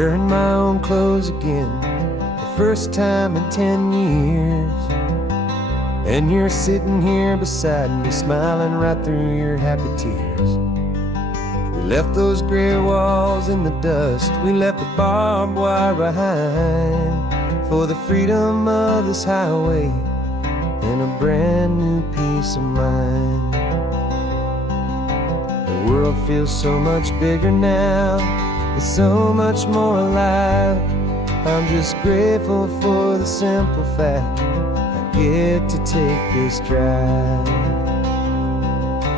wearing my own clothes again, the first time in 10 years. And you're sitting here beside me, smiling right through your happy tears. We left those gray walls in the dust, we left the barbed wire behind, for the freedom of this highway and a brand new peace of mind. The world feels so much bigger now, it's so much more alive. I'm just grateful for the simple fact I get to take this drive.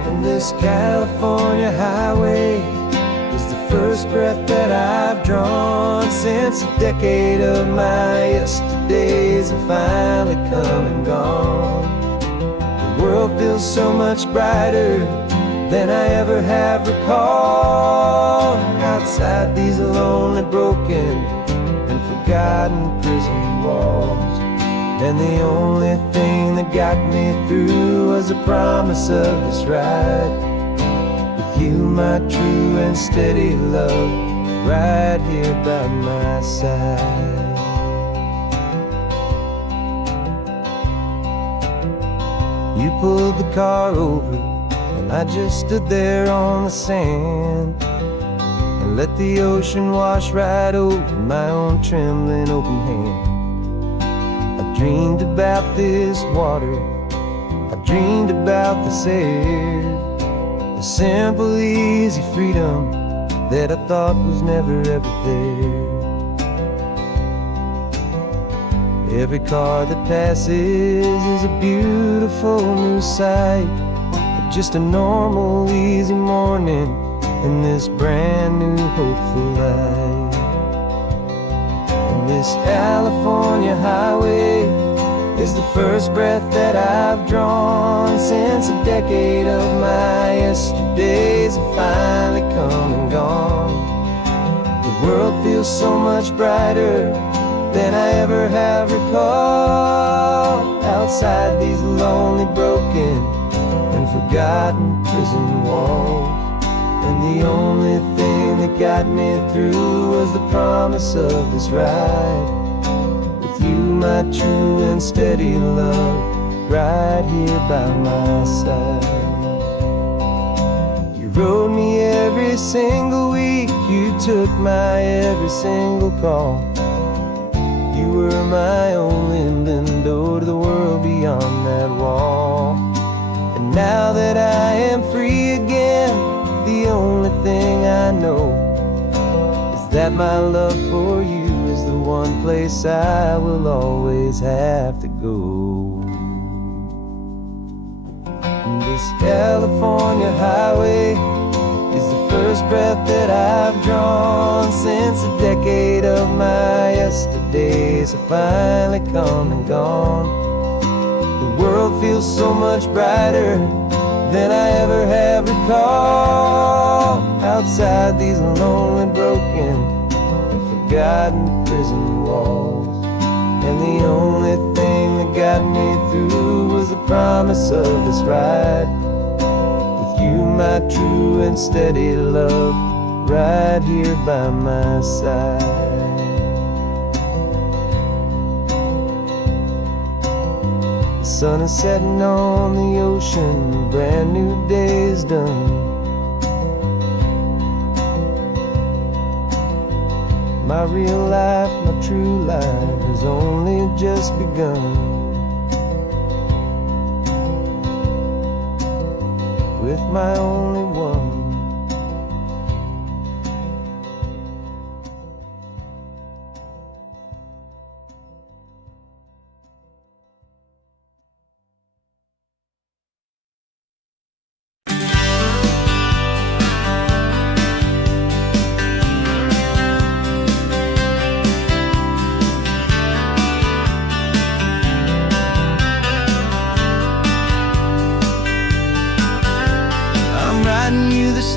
And this California highway is the first breath that I've drawn since a decade of my yesterdays have finally come and gone. The world feels so much brighter than I ever have recalled. Outside these lonely, broken, and forgotten prison walls. And the only thing that got me through was the promise of this ride with you, my true and steady love, right here by my side. You pulled the car over, and I just stood there on the sand and let the ocean wash right over my own trembling open hand. I dreamed about this water, I dreamed about this air, the simple easy freedom that I thought was never ever there. Every car that passes is a beautiful new sight, just a normal easy morning in this brand new hopeful life. And this California highway is the first breath that I've drawn since a decade of my yesterdays have finally come and gone. The world feels so much brighter than I ever have recalled. Outside these lonely, broken, and forgotten prison walls. And the only thing that got me through was the promise of this ride with you, my true and steady love, right here by my side. You rode me every single week, you took my every single call. You were my only window to the world beyond that wall. And now that I am free again, the only thing I know is that my love for you is the one place I will always have to go. And this California highway is the first breath that I've drawn since a decade of my yesterdays have finally come and gone. The world feels so much brighter than I ever have recalled. Outside these lonely, broken, and forgotten prison walls. And the only thing that got me through was the promise of this ride with you, my true and steady love, right here by my side. The sun is setting on the ocean, a brand new day is done. My real life, my true life has only just begun. With my only one.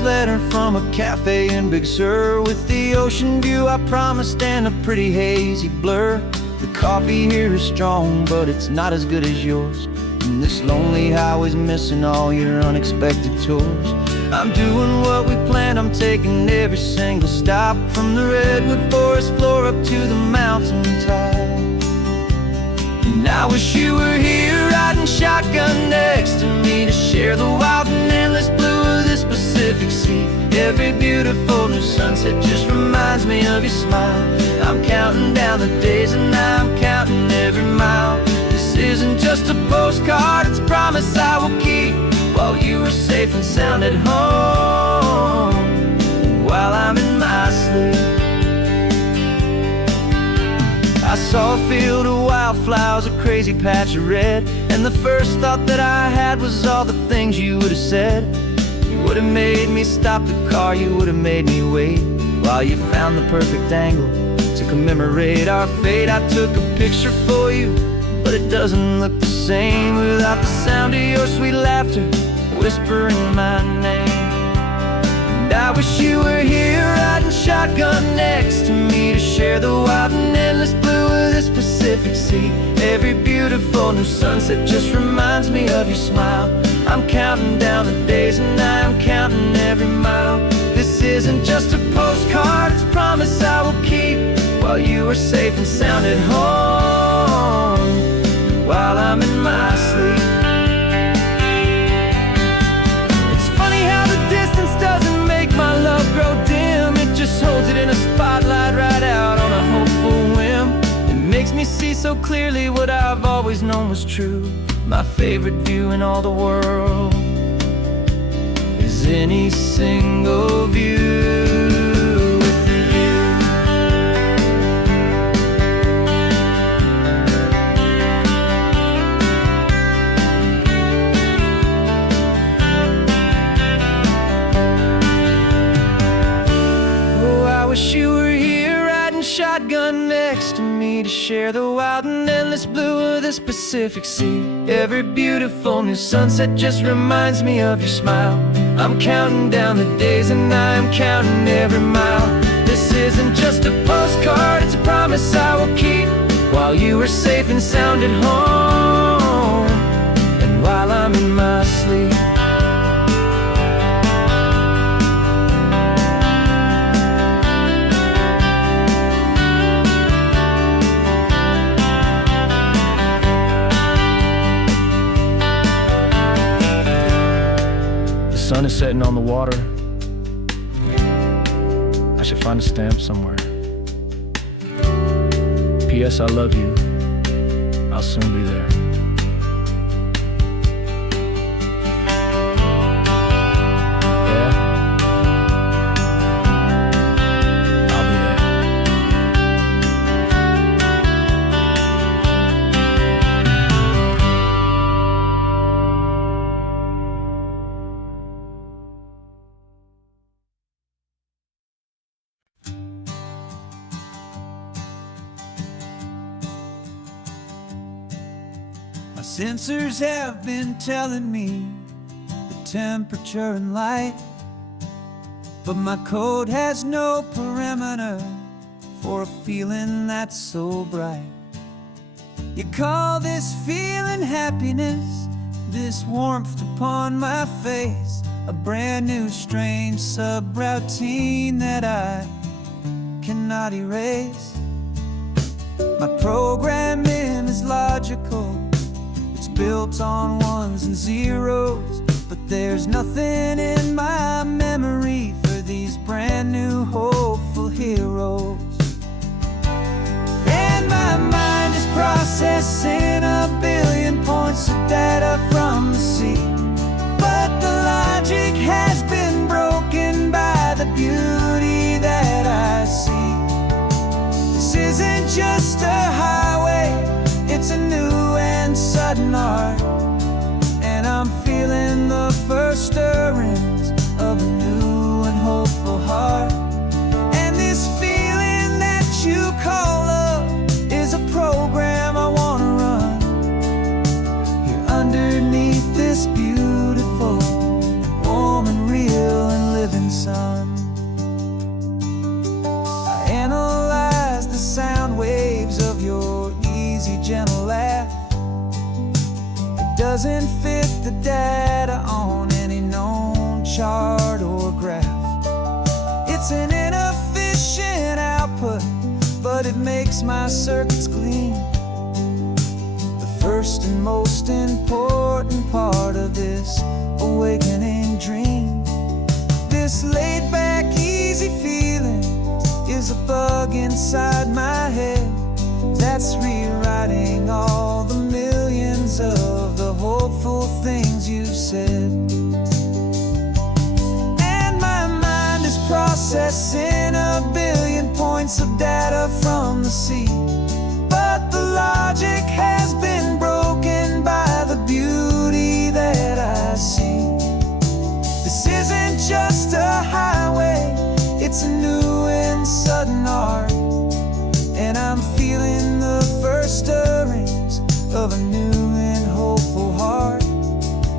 Letter from a cafe in Big Sur with the ocean view I promised and a pretty hazy blur. The coffee here is strong, but it's not as good as yours. And this lonely highway's missing all your unexpected tours. I'm doing what we planned, I'm taking every single stop, from the redwood forest floor up to the mountain top. And I wish you were here riding shotgun next to me, to share the wild and endless blue of this Pacific Sea. Every beautiful new sunset just reminds me of your smile. I'm counting down the days and I'm counting every mile. This isn't just a postcard, it's a promise I will keep, while you are safe and sound at home, while I'm in my sleep. I saw a field of wildflowers, a crazy patch of red, and the first thought that I had was all the things you would have said. You would have made me stop the car, you would have made me wait, while you found the perfect angle to commemorate our fate. I took a picture for you, but it doesn't look the same without the sound of your sweet laughter whispering my name. And I wish you were here riding shotgun next to me, to share the wild and endless blue of this Pacific Sea. Every beautiful new sunset just reminds me of your smile. I'm counting down the days and I'm counting every mile. This isn't just a postcard, it's a promise I will keep, while you are safe and sound at home, while I'm in my sleep. It's funny how the distance doesn't make my love grow dim, it just holds it in a spotlight right out on a hopeful whim. It makes me see so clearly what I've always known was true. My favorite view in all the world is any single view with you. Oh, I wish you were here riding shotgun next to me, to share the wild and endless blue of this Pacific Sea. Every beautiful new sunset just reminds me of your smile. I'm counting down the days and I'm counting every mile. This isn't just a postcard, it's a promise I will keep, while you are safe and sound at home, and while I'm in my sleep. The sun is setting on the water. I should find a stamp somewhere. P.S. I love you. I'll soon be there. Yeah? I'll be there. My sensors have been telling me the temperature and light, but my code has no perimeter for a feeling that's so bright. You call this feeling happiness, this warmth upon my face, a brand new strange subroutine that I cannot erase. My programming is logical, it's built on ones and zeros, but there's nothing in my memory for these brand new hopeful heroes. And my mind is processing a billion points of data from the sea, but the logic has been broken by the beauty that I see. This isn't just a highway, it's a new and sudden art, and I'm feeling the first stirrings of a new and hopeful heart. And this feeling that you call love is a program I wanna run here underneath this beautiful and warm and real and living sun. I analyze the sound waves of your easy, gentle laugh. It doesn't fit the data on any known chart or graph. It's an inefficient output, but it makes my circuits clean. The first and most important part of this awakening dream. This laid-back, easy feeling is a bug inside my head that's rewriting all the millions of the hopeful things you've said. And my mind is processing a billion points of data from the sea, but the logic has been broken by the beauty that I see. This isn't just a highway, it's a new and sudden art, and I'm feeling the first stirrings of a new and hopeful heart.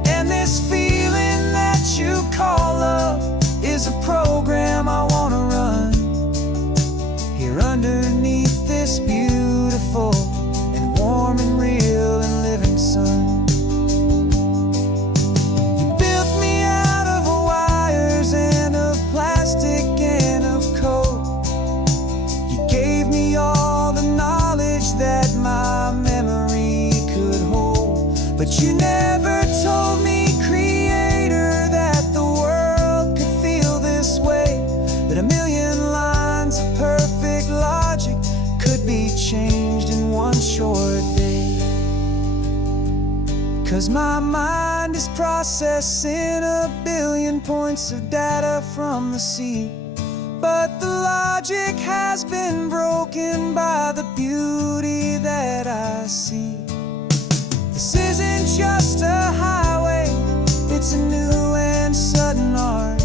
And this feeling that you call love is a program I want to run here underneath this beautiful and warm and real and living sun. You built me out of wires and of plastic and of code. You gave me all the knowledge that my memory could hold, but you never told me, Creator, that the world could feel this way, that a million lines of perfect logic could be changed in one short day. 'Cause my mind is processing a billion points of data from the sea, but the logic has been broken by the beauty that I see. This isn't just a highway, it's a new and sudden art,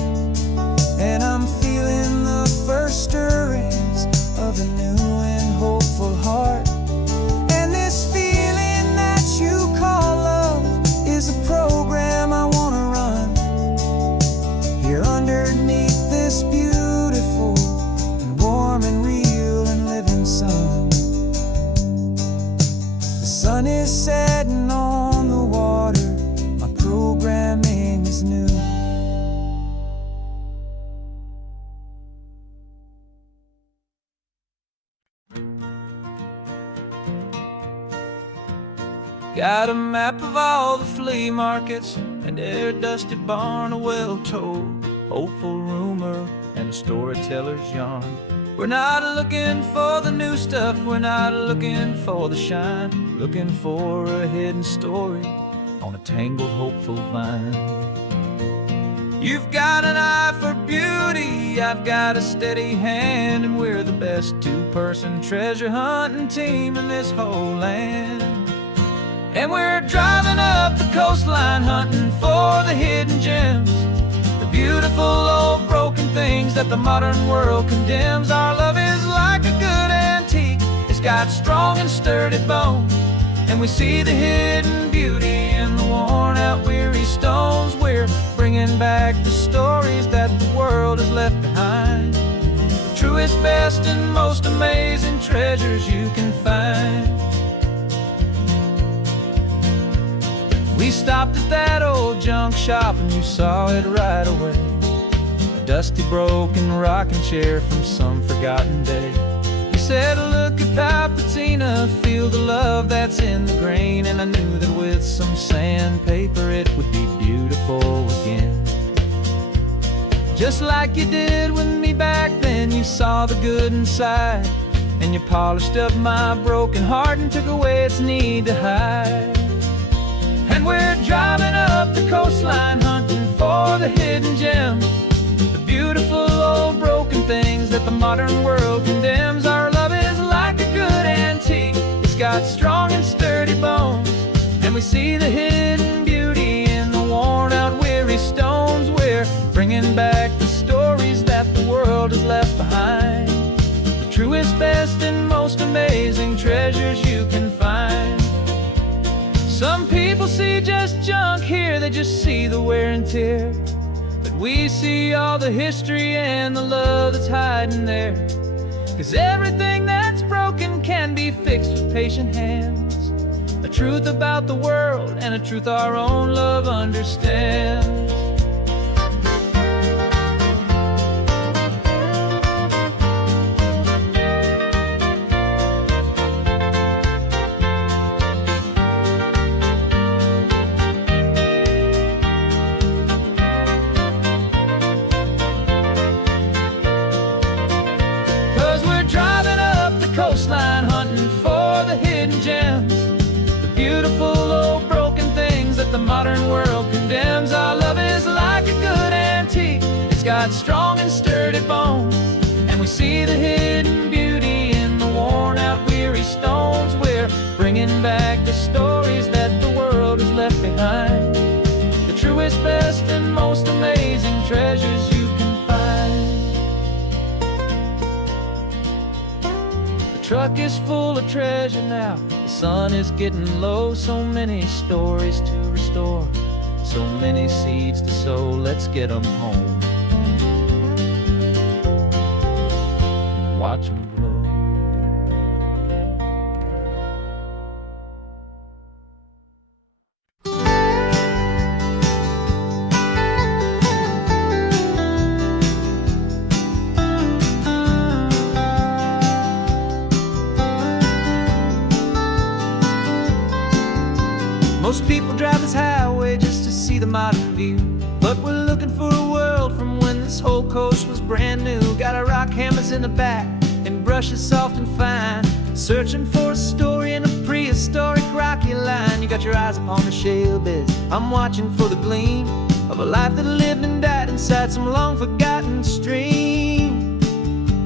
and I'm feeling the first stirrings of a new and hopeful heart. And this feeling that you call love is a program I want to run here underneath this beautiful and warm and real and living sun. The sun is setting on the water, my programming is new. Got a map of all the flea markets and every dusty barn, a well-told hopeful rumor and a storyteller's yarn. We're not looking for the new stuff, we're not looking for the shine, looking for a hidden story on a tangled hopeful vine. You've got an eye for beauty, I've got a steady hand, and we're the best two-person treasure hunting team in this whole land. And we're driving up the coastline hunting for the hidden gems, the beautiful old broken things that the modern world condemns. Our love is like a good antique, it's got strong and sturdy bones, and we see the hidden beauty in the worn out weary stones. We're bringing back the stories that the world has left behind, the truest, best, and most amazing treasures you can find. We stopped at that old junk shop and you saw it right away, a dusty broken rocking chair from some forgotten day. You said, look at Papatina, feel the love that's in the grain, and I knew that with some sandpaper it would be beautiful again. Just like you did with me back then, you saw the good inside, and you polished up my broken heart and took away its need to hide. And we're driving up the coastline hunting for the hidden gems, the beautiful old broken things that the modern world condemns. Our love is like a good antique, it's got strong and sturdy bones, and we see the hidden beauty in the worn out weary stones. We're bringing back the stories that the world has left behind, the truest, best, and most amazing treasures you can find. Some people see just junk here, they just see the wear and tear, but we see all the history and the love that's hiding there. 'Cause everything that's broken can be fixed with patient hands, a truth about the world and a truth our own love understands. coastline hunting for the hidden gems, the beautiful old broken things that the modern world condemns. Our love is like a good antique, it's got strong and sturdy bones, and we see the hidden beauty in the worn out weary stones. We're bringing back the stories that the world has left behind, the truest, best, and most amazing treasures you can find. The truck is full of treasure now, the sun is getting low. So many stories to restore, so many seeds to sow. Let's get them home, watch them blow. Most people drive this highway just to see the modern view, but we're looking for a world from when this whole coast was brand new. Got our rock hammers in the back and brushes soft and fine, searching for a story in a prehistoric rocky line. You got your eyes upon the shale beds, I'm watching for the gleam of a life that lived and died inside some long forgotten stream.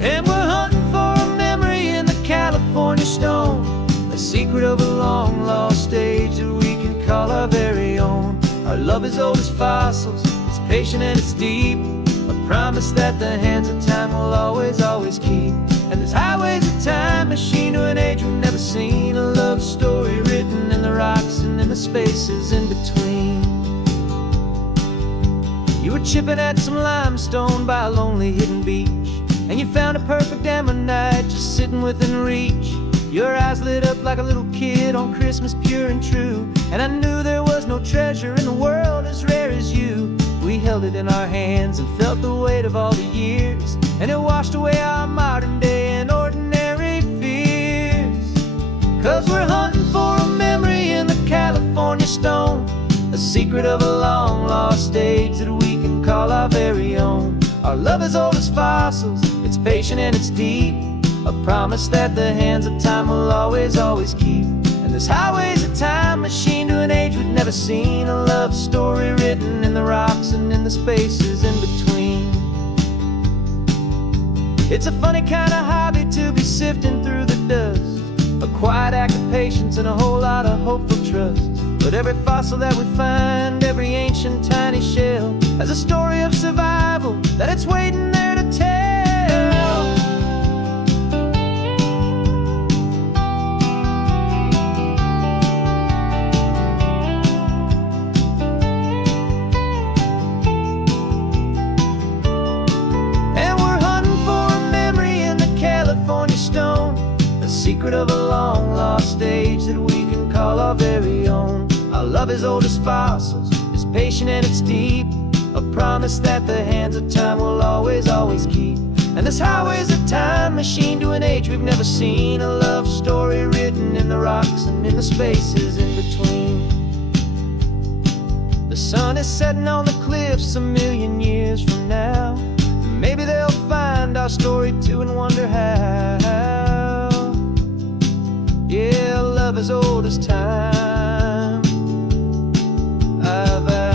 And we're hunting for a memory in the California stone, a secret of a long lost age that we can call our very own. Our love is old as fossils, it's patient and it's deep, a promise that the hands of time will always, always keep. And this highway's a time machine to an age we've never seen, a love story written in the rocks and in the spaces in between. You were chipping at some limestone by a lonely hidden beach, and you found a perfect ammonite just sitting within reach. Your eyes lit up like a little kid on Christmas, pure and true, and I knew there was no treasure in the world as rare as you. We held it in our hands and felt the weight of all the years, and it washed away our modern day and ordinary fears. 'Cause we're hunting for a memory in the California stone, a secret of a long lost age that we can call our very own. Our love is old as fossils, it's patient and it's deep, a promise that the hands of time will always, always keep. And this highway's a time machine to an age we've never seen, a love story written in the rocks and in the spaces in between. It's a funny kind of hobby to be sifting through the dust, a quiet act of patience and a whole lot of hopeful trust. But every fossil that we find, every ancient tiny shell, has a story of survival that it's waiting there to tell. A secret of a long lost age that we can call our very own. Our love is old as fossils, it's patient and it's deep, a promise that the hands of time will always, always keep. And this highway's a time machine to an age we've never seen, a love story written in the rocks and in the spaces in between. The sun is setting on the cliffs a million years from now, maybe they'll find our story too and wonder how. Yeah, love as old as time, I vow.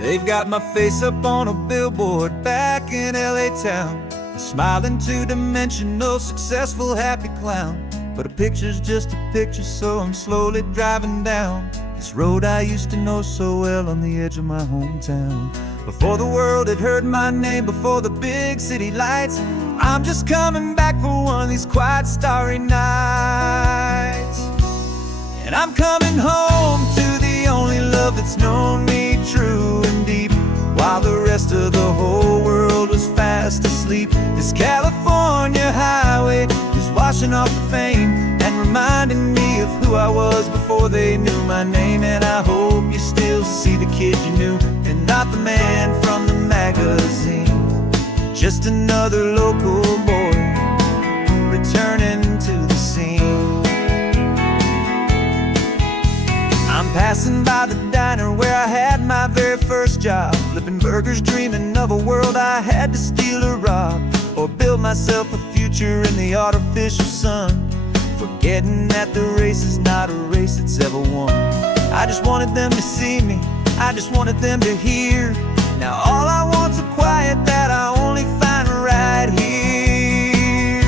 They've got my face up on a billboard back in LA town, smiling two-dimensional, successful, happy clown. But a picture's just a picture, so I'm slowly driving down this road I used to know so well on the edge of my hometown. Before the world had heard my name, before the big city lights, I'm just coming back for one of these quiet, starry nights. And I'm coming home to the only love love that's known me true and deep, while the rest of the whole world was fast asleep. This California highway is washing off the fame and reminding me of who I was before they knew my name. And I hope you still see the kid you knew, and not the man from the magazine. Just another local boy returning to the scene. I'm passing by the diner where I had my very first job, flipping burgers, dreaming of a world I had to steal or rob, or build myself a future in the artificial sun, forgetting that the race is not a race that's ever won. I just wanted them to see me, I just wanted them to hear. Now all I want's a quiet that I only find right here.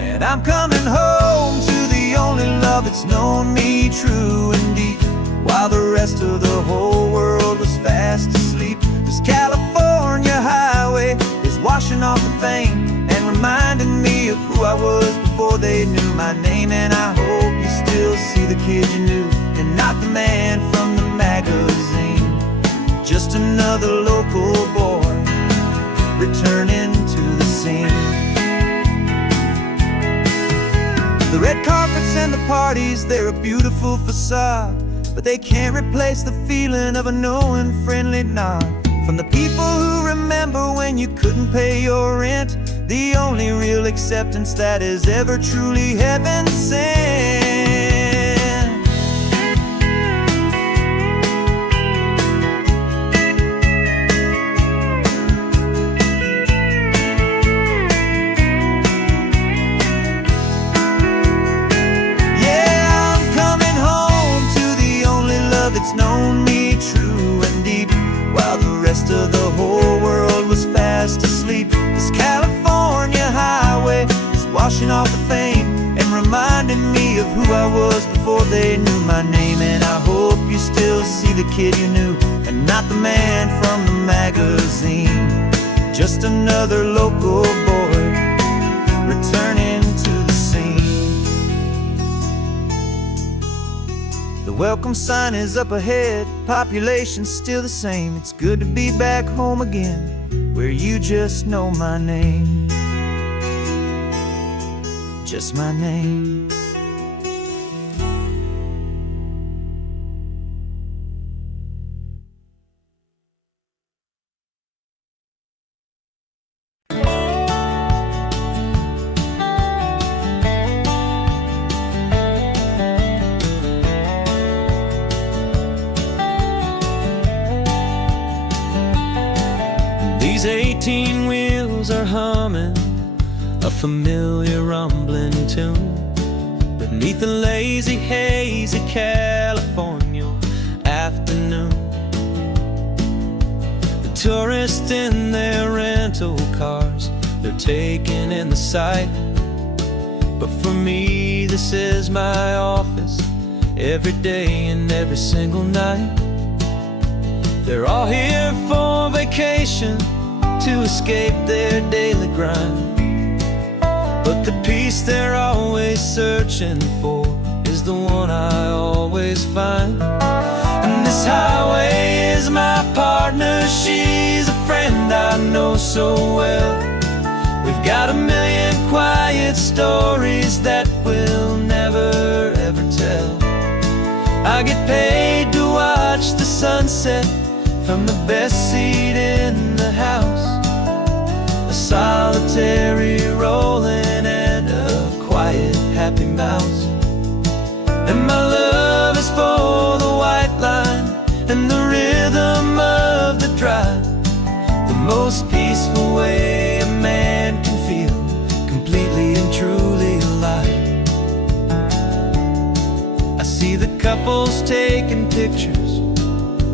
And I'm coming home to the only love that's known me true and deep, while the rest of the whole world was fast asleep. This California highway is washing off the fame and reminding me of who I was before they knew my name. And I hope you still see the kid you knew, and not the man from the magazine. Just another local boy returning to the scene. The red carpets and the parties, they're a beautiful facade, but they can't replace the feeling of a knowing, friendly nod from the people who remember when you couldn't pay your rent. The only real acceptance that is ever truly heaven sent. It's known me true and deep, while the rest of the whole world was fast asleep. This California highway is washing off the fame and reminding me of who I was before they knew my name. And I hope you still see the kid you knew, and not the man from the magazine. Just another local boy returning to the scene. The welcome sign is up ahead, population's still the same. It's good to be back home again, where you just know my name. Just my name. These 18 wheels are humming a familiar rumbling tune beneath the lazy haze of California afternoon. The tourists in their rental cars, they're taking in the sight, but for me this is my office every day and every single night. They're all here for vacation, to escape their daily grind, but the peace they're always searching for is the one I always find. And this highway is my partner, she's a friend I know so well. We've got a million quiet stories that we'll never ever tell. I get paid to watch the sunset from the best seat in the house, a solitary rolling and a quiet happy mouse. And my love is for the white line and the rhythm of the drive, the most peaceful way a man can feel completely and truly alive. I see the couples taking pictures,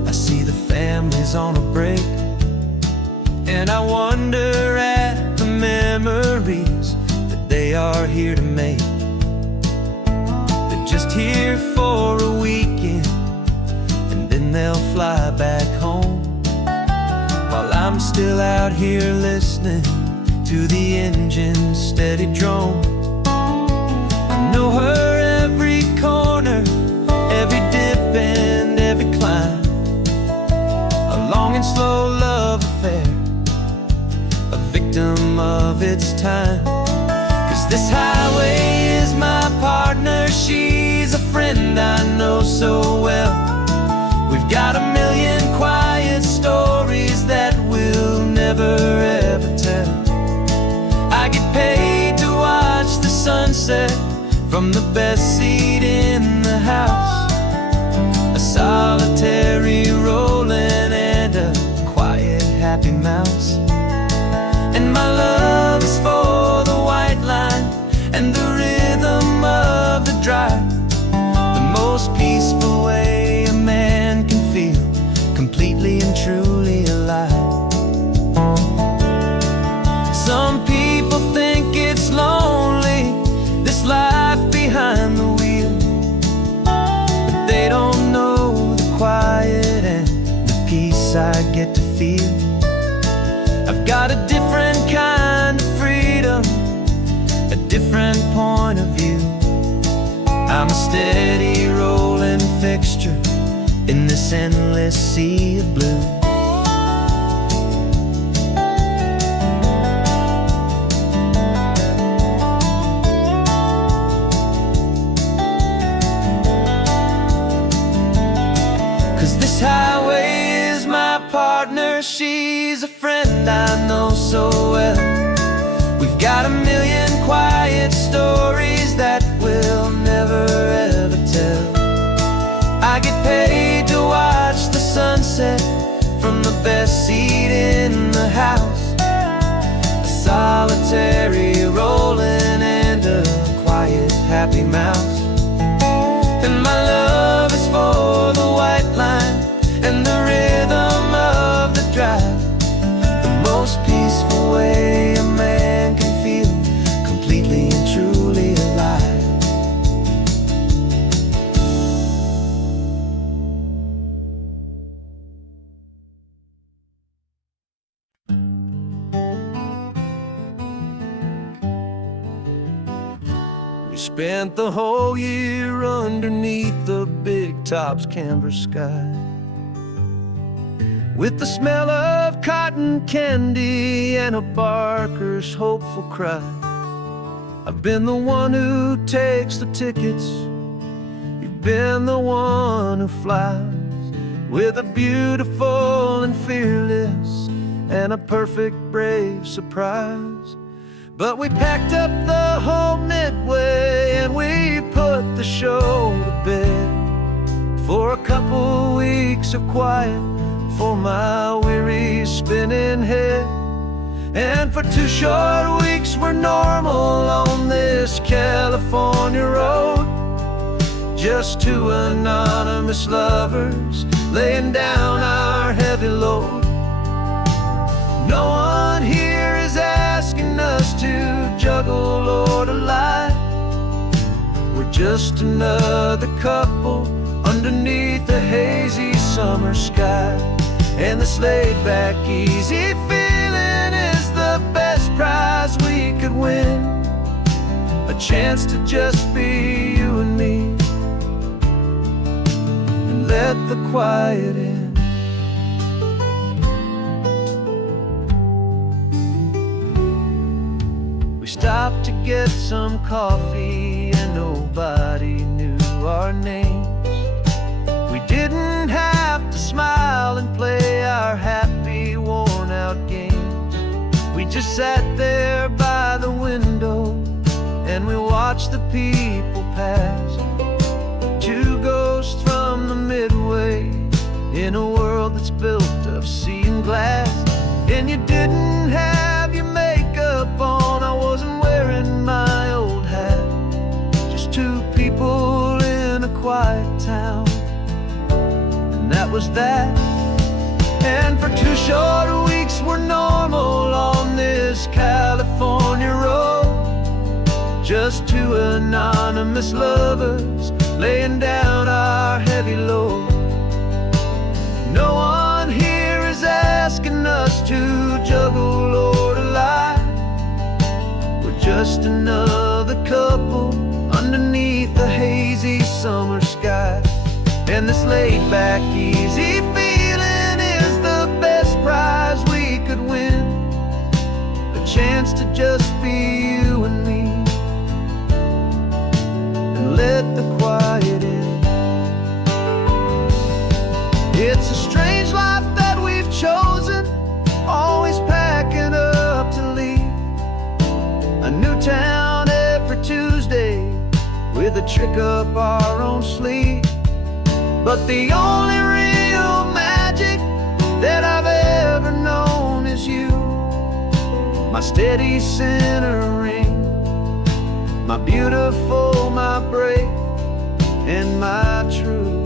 I see the families on a break, and I wonder at the memories that they are here to make. They're just here for a weekend, and then they'll fly back home, while I'm still out here listening to the engine's steady drone. I know her every corner, every dip and every climb. fair, a victim of its time. 'Cause this highway is my partner, she's a friend I know so well. We've got a million quiet stories that we'll never ever tell. I get paid to watch the sunset from the best seat in the house, a solitary rolling and a quiet happy mouse. And my love is for the white line and the rhythm of the drive, the most peaceful way a man can feel completely and truly alive. Some people think it's lonely, this life behind the wheel, but they don't know the quiet and the peace I get to feel. I've got a different kind of freedom, a different point of view. I'm a steady rolling fixture in this endless sea of blue. 'Cause this highway is my partner, she's a friend I know so well. We've got a million quiet stories that we'll never ever tell. I get paid to watch the sunset from the best seat in the house, a solitary rolling and a quiet happy mouse. And my love is for the white line and the rhythm of the drive, the most peaceful way a man can feel completely and truly alive. We spent the whole year underneath the big top's canvas sky, with the smell of cotton candy and a barker's hopeful cry. I've been the one who takes the tickets, you've been the one who flies, with a beautiful and fearless and a perfect brave surprise. But we packed up the whole midway and we put the show to bed for a couple weeks of quiet for my weary spinning head. And for 2 short weeks we're normal on this California road, just 2 anonymous lovers laying down our heavy load. No one here is asking us to juggle or to lie. We're just another couple underneath the hazy summer sky. And this laid-back, easy feeling is the best prize we could win, a chance to just be you and me and let the quiet in. We stopped to get some coffee and nobody knew our names. We didn't have to smile and play our happy worn-out games. We just sat there by the window and we watched the people pass, 2 ghosts from the midway in a world that's built of sea and glass. And you didn't have your makeup on, I wasn't wearing my old hat, just 2 people in a quiet town, and that was that. And for 2 short weeks we're normal on this California road, just 2 anonymous lovers laying down our heavy load. No one here is asking us to juggle or to lie. We're just another couple underneath the hazy summer sky. And this laid-back, easy feeling is the best prize we pick up our own sleep. But the only real magic that I've ever known is you, my steady centering, my beautiful, my brave, and my true.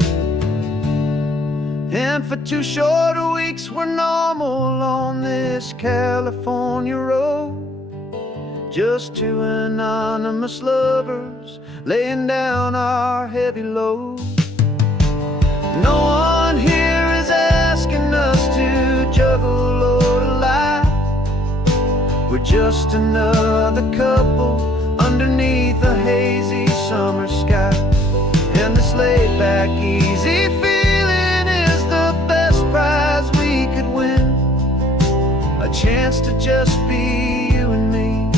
And for 2 short weeks we're normal on this California road, just 2 anonymous lovers laying down our heavy load. No one here is asking us to juggle or to lie. We're just another couple underneath a hazy summer sky. And this laid back, easy feeling is the best prize we could win. A chance to just be you and me,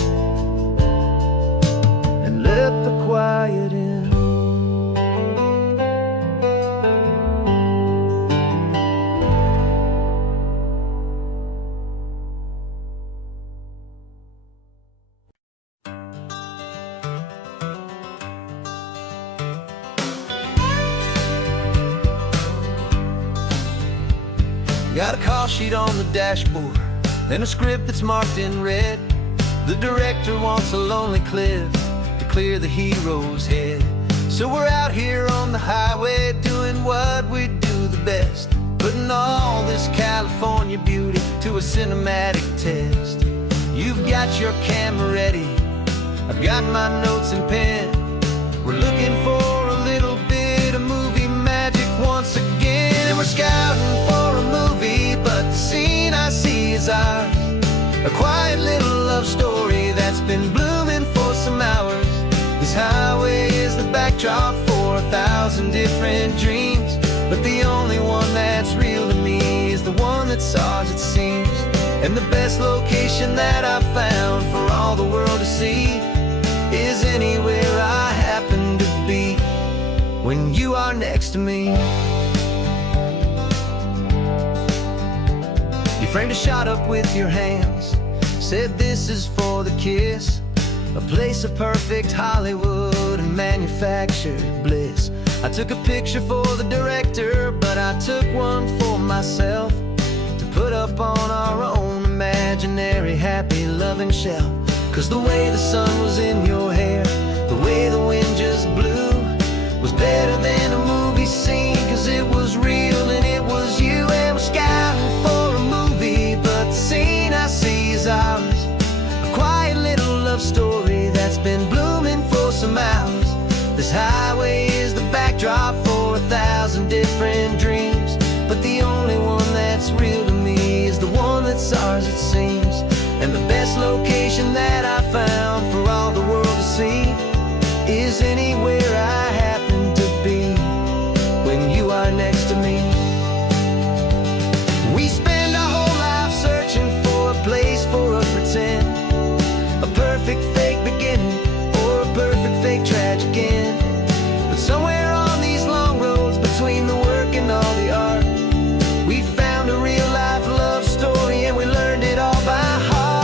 and let the quiet in. Got a call sheet on the dashboard and a script that's marked in red. The director wants a lonely cliff to clear the hero's head. So we're out here on the highway doing what we do the best, putting all this California beauty to a cinematic test. You've got your camera ready, I've got my notes and pen. We're looking for a little bit of movie magic once again. And we're scouting for a movie, but the scene I see is ours. A quiet little love story that's been blooming for some hours. This highway is the backdrop for 1,000 different dreams, but the only one that's real to me is the one that's ours, it seems. And the best location that I've found for all the world to see is anywhere I happen to be when you are next to me. You framed a shot up with your hands, said this is for the kiss, a place of perfect Hollywood and manufactured bliss. I took a picture for the director, but I took one for myself to put up on our own imaginary happy loving shelf. Cause the way the sun was in your hair, the way the wind just blew, was better than a movie scene, cause it was real and it was you. And we're scouting for a movie, but the scene I see is ours. A quiet little love story that's been blooming for some hours. This highway is the backdrop for 1,000 different dreams, but the only one that's real to me is the one that's ours, it seems. And the best location that I found for all the world to see is anywhere I happen to be when you are next to me. We spend our whole life searching for a place for a pretend, a perfect fake beginning or a perfect fake tragic end. But somewhere on these long roads between the work and all the art, we found a real life love story and we learned it all by heart.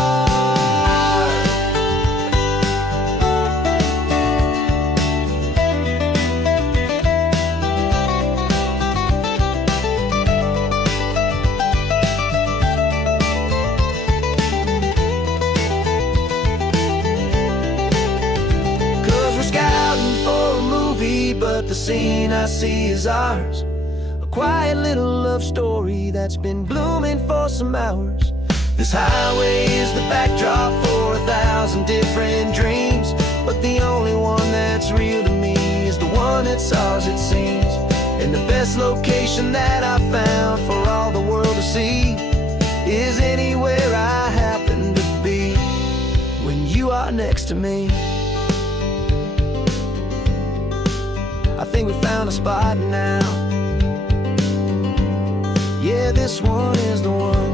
But the scene I see is ours. A quiet little love story that's been blooming for some hours. This highway is the backdrop for 1,000 different dreams, but the only one that's real to me is the one that's ours, it seems. And the best location that I found for all the world to see is anywhere I happen to be when you are next to me. I think we found a spot now. Yeah, this one is the one.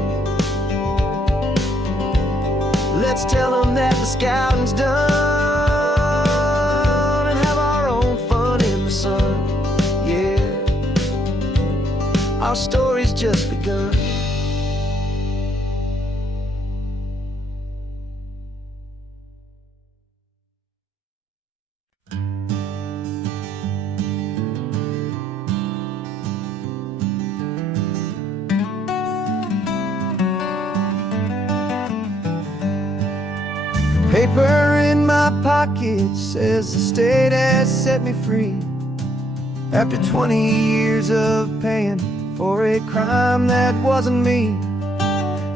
Let's tell them that the scouting's done and have our own fun in the sun. Yeah, our story's just begun. Paper in my pocket says the state has set me free. After 20 years of paying for a crime that wasn't me.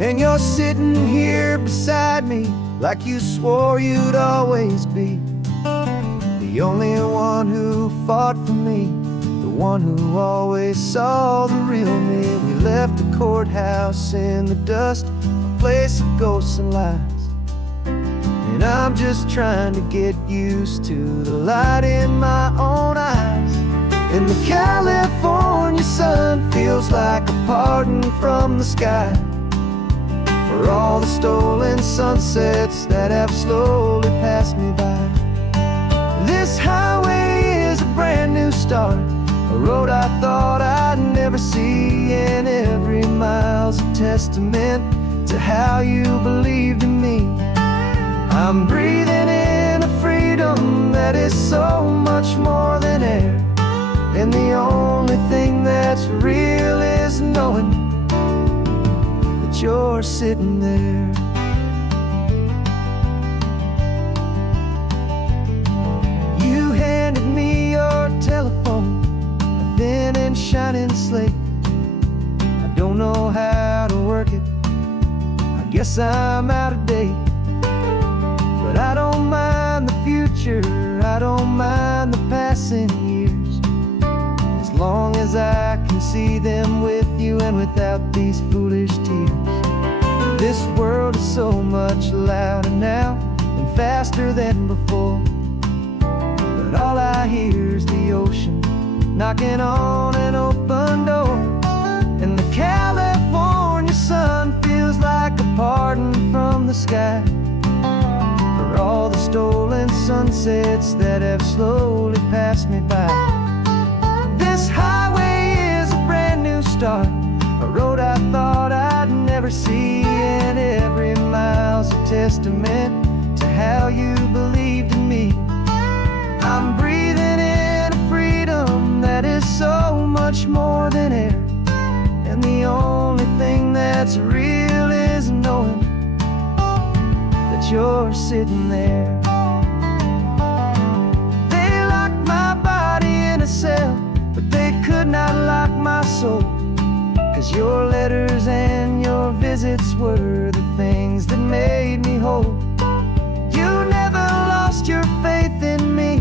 And you're sitting here beside me like you swore you'd always be. The only one who fought for me, the one who always saw the real me. We left the courthouse in the dust, a place of ghosts and lies. And I'm just trying to get used to the light in my own eyes. And the California sun feels like a pardon from the sky for all the stolen sunsets that have slowly passed me by. This highway is a brand new start, a road I thought I'd never see, and every mile's a testament to how you believed in me. I'm breathing in a freedom that is so much more than air, and the only thing that's real is knowing that you're sitting there. You handed me your telephone, a thin and shining slate. I don't know how to work it, I guess I'm out of date. But I don't mind the future, I don't mind the passing years, as long as I can see them with you and without these foolish tears. This world is so much louder now and faster than before, but all I hear is the ocean knocking on an open door. And the California sun feels like a pardon from the sky for all the stolen sunsets that have slowly passed me by. This highway is a brand new start, a road I thought I'd never see, and every mile's a testament to how you believed in me. I'm breathing in a freedom that is so much more than air, and the only thing that's real is knowing that you're sitting there. They locked my body in a cell, but they could not lock my soul, 'cause your letters and your visits were the things that made me whole. You never lost your faith in me,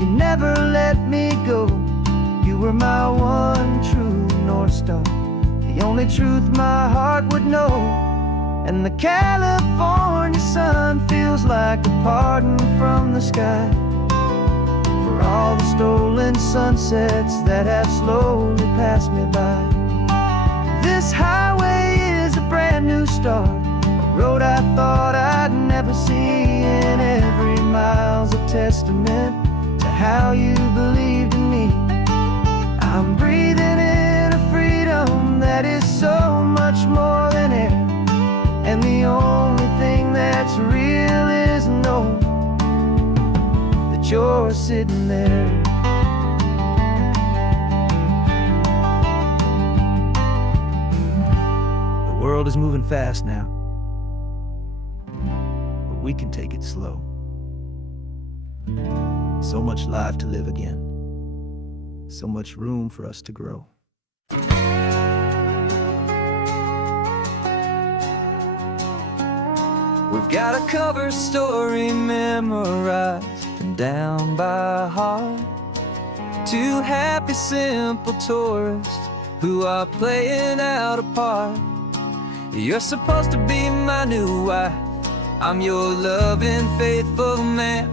you never let me go. You were my one true North Star, the only truth my heart would know. And the California sun feels like a pardon from the sky for all the stolen sunsets that have slowly passed me by. This highway is a brand new start, a road I thought I'd never see, and every mile's a testament to how you believed in me. I'm breathing in a freedom that is so much more than air, and the only thing that's real is knowing that you're sitting there. The world is moving fast now, but we can take it slow. So much life to live again, so much room for us to grow. We've got a cover story memorized and down by heart. Two happy, simple tourists who are playing out a part. You're supposed to be my new wife, I'm your loving, faithful man,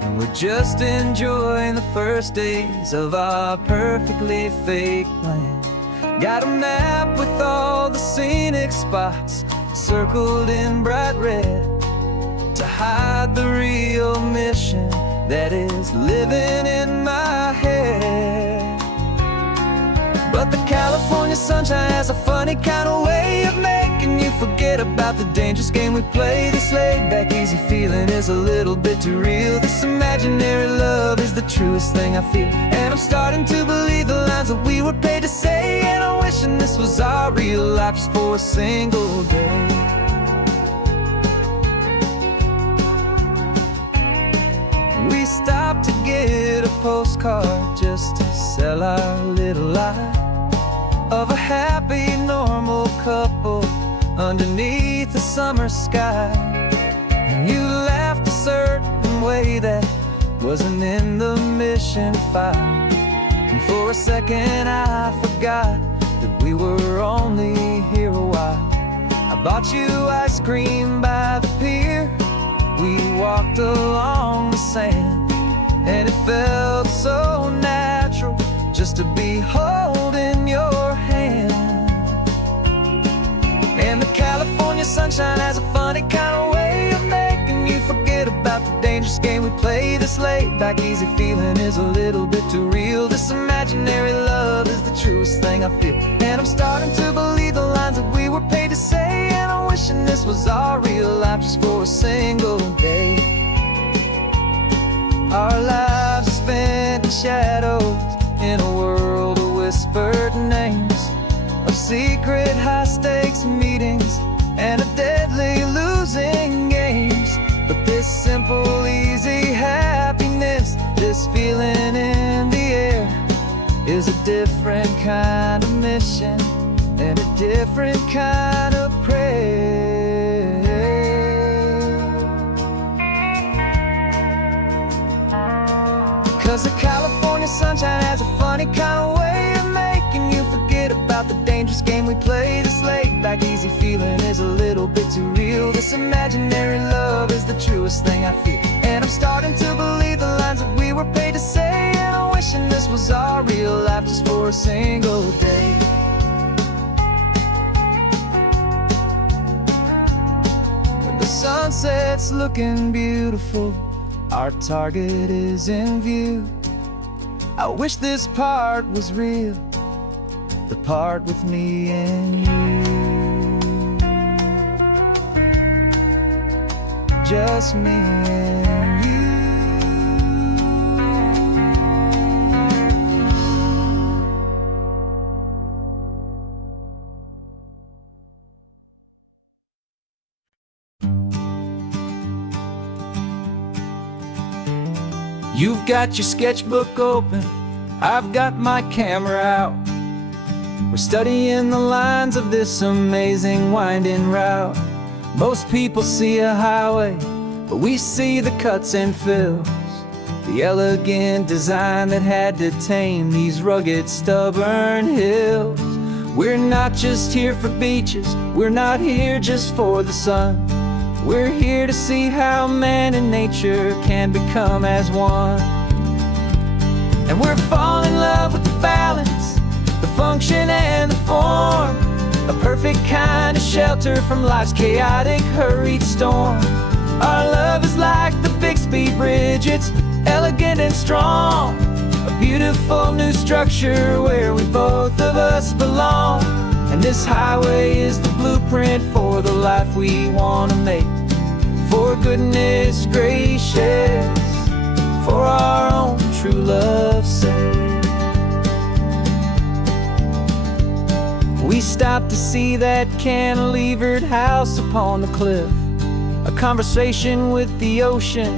and we're just enjoying the first days of our perfectly fake plan. Got a map with all the scenic spots circled in bright red to hide the real mission that is living in my head. But the California sunshine has a funny kind of way of making you forget about the dangerous game we play. This laid-back, easy feeling is a little bit too real. This imaginary love is the truest thing I feel, and I'm starting to believe the lines that we were paid to say. And I'm wishing this was our real life just for a single day. card just to sell our little lie of a happy, normal couple underneath the summer sky. And you laughed a certain way that wasn't in the mission file. And for a second I forgot that we were only here a while. I bought you ice cream by the pier. We walked along the sand, and it felt so natural just to be holding your hand. And the California sunshine has a funny kind of way of making you forget about the dangerous game we play. This laid back easy feeling is a little bit too real. This imaginary love is the truest thing I feel. And I'm starting to believe the lines that we were paid to say. And I'm wishing this was our real life just for a single day. Our lives are spent in shadows, in a world of whispered names, of secret high-stakes meetings and of deadly losing games. But this simple, easy happiness, this feeling in the air, is a different kind of mission and a different kind of prayer. 'Cause the California sunshine has a funny kind of way of making you forget about the dangerous game we play. This laid back easy feeling is a little bit too real. This imaginary love is the truest thing I feel. And I'm starting to believe the lines that we were paid to say. And I'm wishing this was our real life just for a single day. When the sunset's looking beautiful, our target is in view. I wish this part was real, the part with me and you. Just me and you. You've got your sketchbook open, I've got my camera out. We're studying the lines of this amazing winding route. Most people see a highway, but we see the cuts and fills, the elegant design that had to tame these rugged, stubborn hills. We're not just here for beaches, we're not here just for the sun. We're here to see how man and nature can become as one. And we're falling in love with the balance, the function and the form, a perfect kind of shelter from life's chaotic, hurried storm. Our love is like the Bixby Bridge, it's elegant and strong, a beautiful new structure where we both of us belong. And this highway is the blueprint for the life we want to make. For goodness gracious, for our own true love's sake. We stopped to see that cantilevered house upon the cliff, a conversation with the ocean,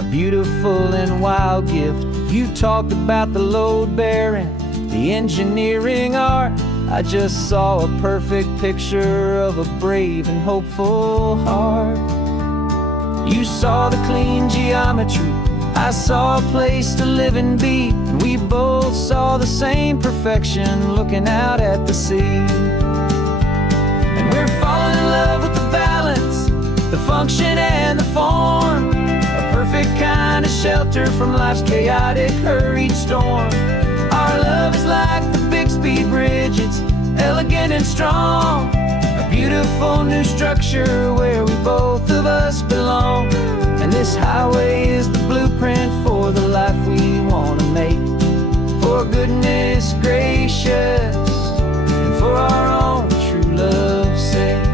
a beautiful and wild gift. You talked about the load bearing, the engineering art. I just saw a perfect picture of a brave and hopeful heart. You saw the clean geometry, I saw a place to live and be, and we both saw the same perfection looking out at the sea. And we're falling in love with the balance, the function and the form, a perfect kind of shelter from life's chaotic, hurried storm. Our love is like the Bixby Bridge, it's elegant and strong, a beautiful new structure where we both of us belong. And this highway is the blueprint for the life we want to make. For goodness gracious, and for our own true love's sake.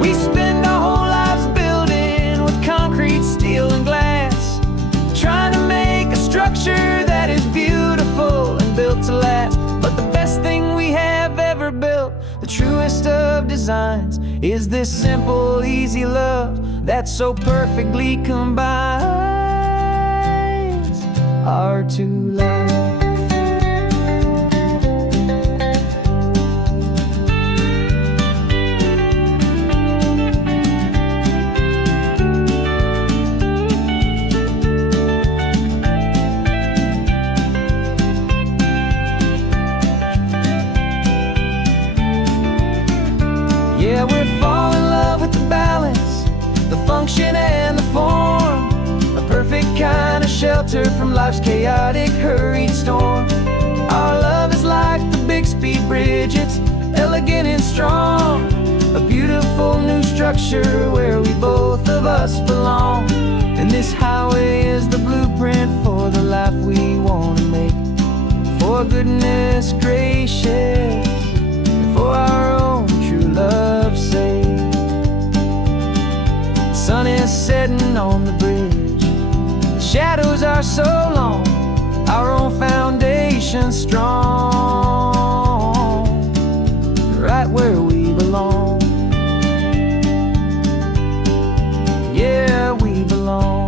We spend our whole lives building with concrete, steel, and glass, trying to make a structure that is beautiful and built to last. But the best thing we have ever built, the truest of designs, is this simple, easy love that's so perfectly combined. are to life. Yeah, we're falling in love with the balance, the function and the form, a perfect kind of shelter from life's chaotic, hurried storm. Our love is like the Bixby Bridge, it's elegant and strong, a beautiful new structure where we both of us belong. And this highway is the blueprint for the life we want to make. For goodness gracious, for our own true love's sake. The sun is setting on the bridge, the shadows are so long, our own foundation strong, right where we belong. Yeah, we belong.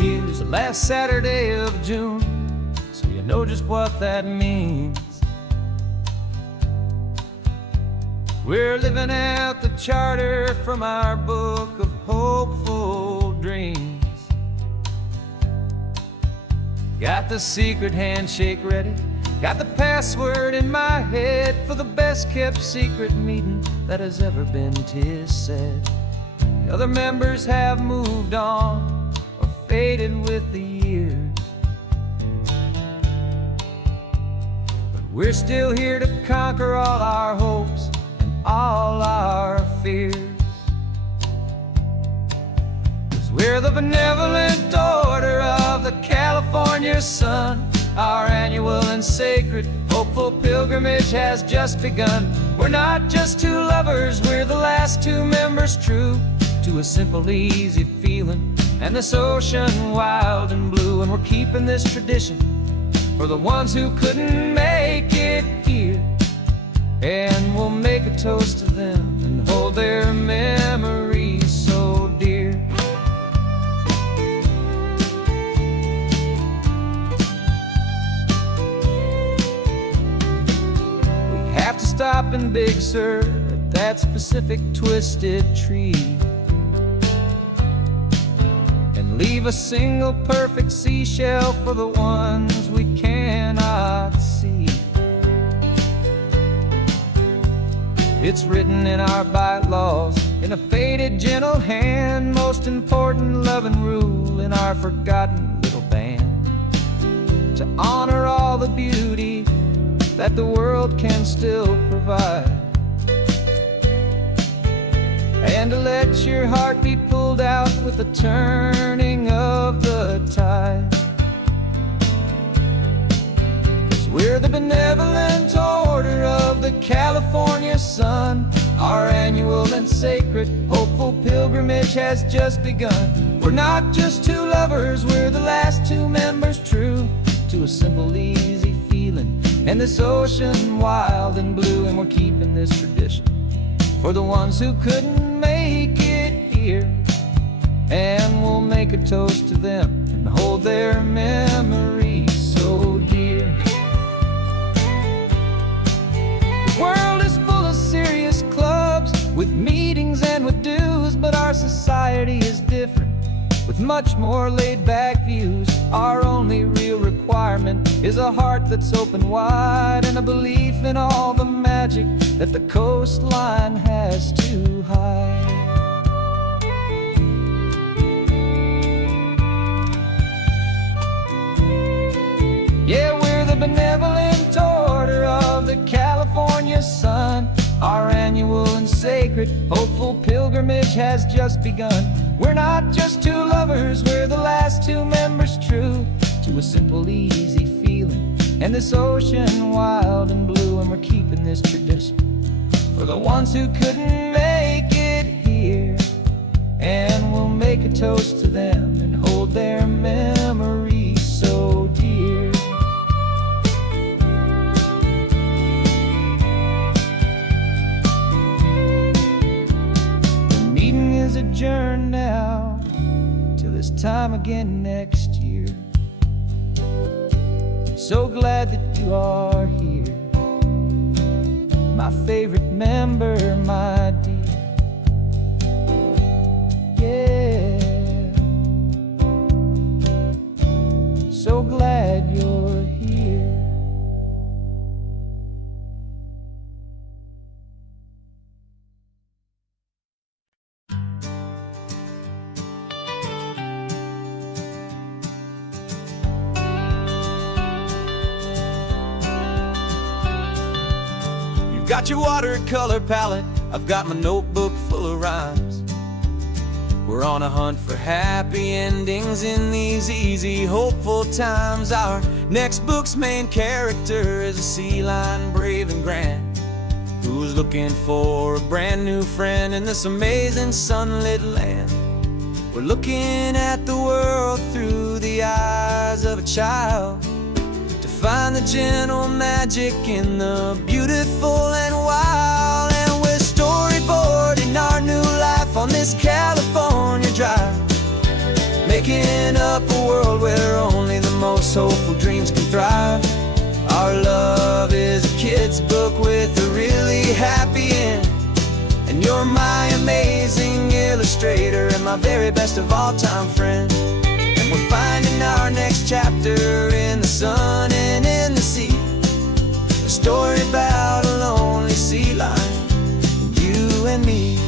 Use the last Saturday of June, so you know just what that means. We're living out the charter from our book of hopeful dreams. Got the secret handshake ready, got the password in my head for the best kept secret meeting that has ever been, 'tis said. The other members have moved on, faded with the years, but we're still here to conquer all our hopes and all our fears. 'Cause we're the benevolent order of the California sun. Our annual and sacred hopeful pilgrimage has just begun. We're not just two lovers, we're the last two members true to a simple, easy feeling and this ocean wild and blue. And we're keeping this tradition for the ones who couldn't make it here, and we'll make a toast to them and hold their memories so dear. We have to stop in Big Sur at that specific twisted tree, leave a single perfect seashell for the ones we cannot see. It's written in our bylaws in a faded gentle hand, most important loving rule in our forgotten little band, to honor all the beauty that the world can still provide, and to let your heart be pulled out with the turning of the tide. 'Cause we're the benevolent order of the California sun. Our annual and sacred hopeful pilgrimage has just begun. We're not just two lovers, we're the last two members true to a simple, easy feeling and this ocean wild and blue. And we're keeping this tradition for the ones who couldn't make it here, and we'll make a toast to them and hold their memories so dear. The world is full of serious clubs with meetings and with dues, but our society is different with much more laid-back views. Our only real requirement is a heart that's open wide and a belief in all the magic that the coastline has to hide. Yeah, we're the benevolent order of the California sun. Our annual and sacred hopeful pilgrimage has just begun. We're not just two lovers, we're the last two members true to a simple, easy feeling and this ocean wild and blue. And we're keeping this tradition for the ones who couldn't make it here, and we'll make a toast to them and hold time again next year. So glad that you are here, my favorite member, my dear. Yeah, so glad you're here. Got your watercolor palette, I've got my notebook full of rhymes. We're on a hunt for happy endings in these easy, hopeful times. Our next book's main character is a sea lion, brave and grand, who's looking for a brand new friend in this amazing sunlit land. We're looking at the world through the eyes of a child, find the gentle magic in the beautiful and wild. And we're storyboarding our new life on this California drive, making up a world where only the most hopeful dreams can thrive. Our love is a kid's book with a really happy end, and you're my amazing illustrator and my very best of all time friend. We're finding our next chapter in the sun and in the sea, a story about a lonely sea lion, you and me.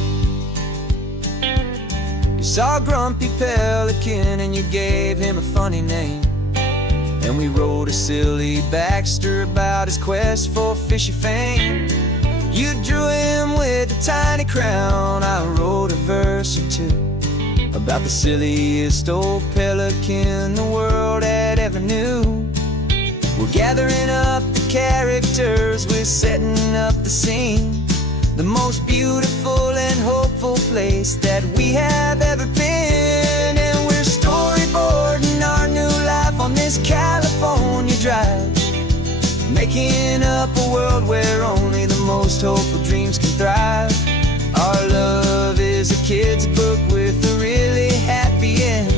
You saw a grumpy pelican and you gave him a funny name, and we wrote a silly Baxter about his quest for fishy fame. You drew him with a tiny crown, I wrote a verse or two about the silliest old pelican the world had ever knew. We're gathering up the characters, we're setting up the scene, the most beautiful and hopeful place that we have ever been. And we're storyboarding our new life on this California drive, making up a world where only the most hopeful dreams can thrive. Our love is a kid's book with a really happy end,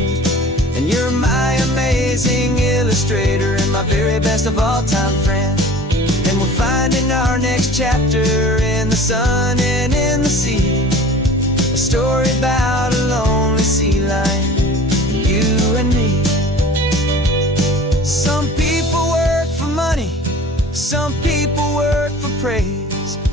and you're my amazing illustrator and my very best of all time friend. And we're finding our next chapter in the sun and in the sea, a story about a lonely sea lion, you and me. Some people work for money, some people work for praise.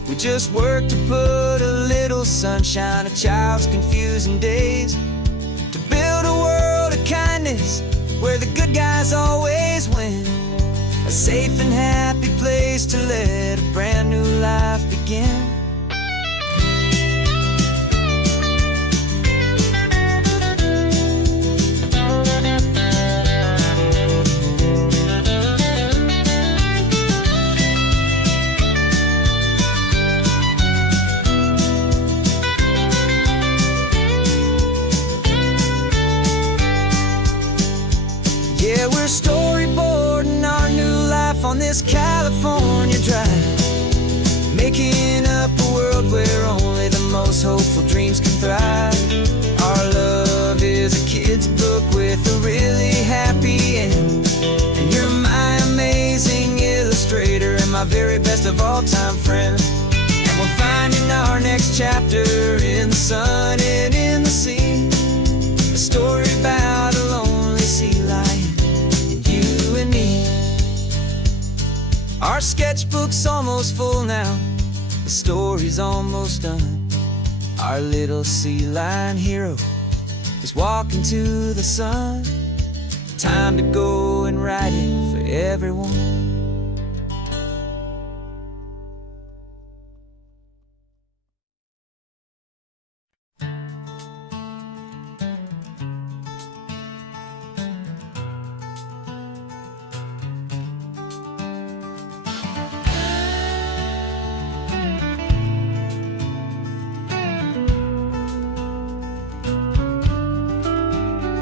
We just work to put a little sunshine in a child's confusing days, to build a world of kindness where the good guys always win, a safe and happy place to let a brand new life begin. Yeah, we're storyboarding our new life on this California drive, making up a world where only the most hopeful dreams can thrive. Our love is a kid's book with a really happy end, and you're my amazing illustrator and my very best of all time friend. And we're finding our next chapter in the sun and in the sea, a story about a lonely sea lion, you and me. Our sketchbook's almost full now, the story's almost done. Our little sea lion hero is walking to the sun. Time to go and write it for everyone.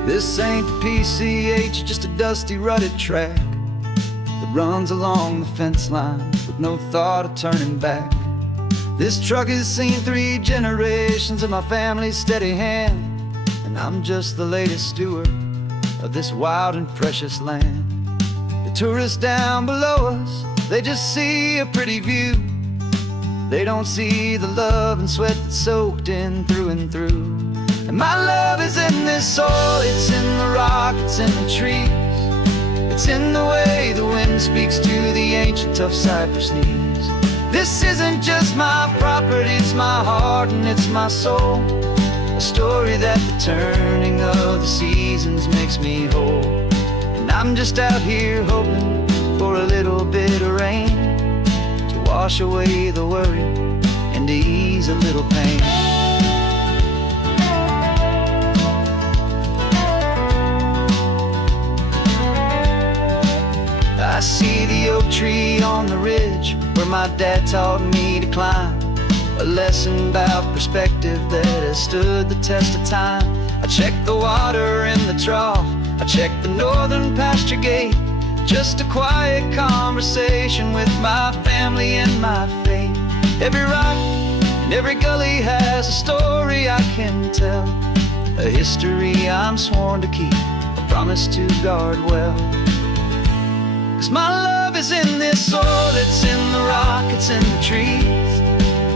This ain't the PCH, just a dusty, rutted track that runs along the fence line with no thought of turning back. This truck has seen 3 generations of my family's steady hand, and I'm just the latest steward. of this wild and precious land. The tourists down below us, they just see a pretty view. They don't see the love and sweat that's soaked in through and through. And my love is in this soil, it's in the rock, it's in the trees. It's in the way the wind speaks to the ancient tough cypress knees. This isn't just my property, it's my heart and it's my soul. A story that the turning of the seasons makes me whole. And I'm just out here hoping for a little bit of rain to wash away the worry and to ease a little pain. I see the oak tree on the ridge where my dad taught me to climb. A lesson about perspective that has stood the test of time. I check the water in the trough, I check the northern pasture gate. Just a quiet conversation with my family and my faith. Every rock and every gully has a story I can tell, a history I'm sworn to keep, a promise to guard well. 'Cause my love is in this soil, it's in the rock, it's in the trees.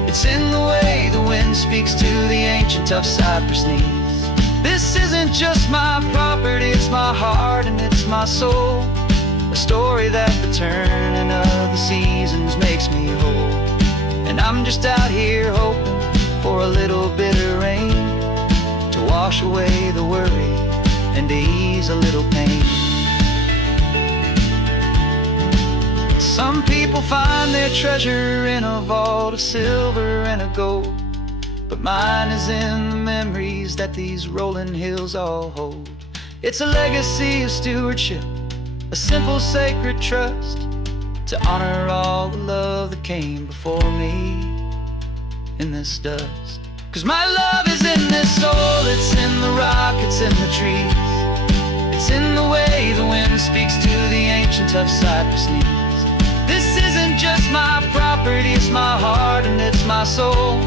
It's in the way the wind speaks to the ancient tough cypress knees. This isn't just my property, it's my heart and it's my soul. A story that the turning of the seasons makes me whole. And I'm just out here hoping for a little bit of rain to wash away the worry and to ease a little pain. Some people find their treasure in a vault of silver and of gold, but mine is in the memories that these rolling hills all hold. It's a legacy of stewardship, a simple sacred trust, to honor all the love that came before me in this dust. 'Cause my love is in this soil, it's in the rock, it's in the trees. It's in the way the wind speaks to the ancient tough cypress knees. This isn't just my property, it's my heart and it's my soul.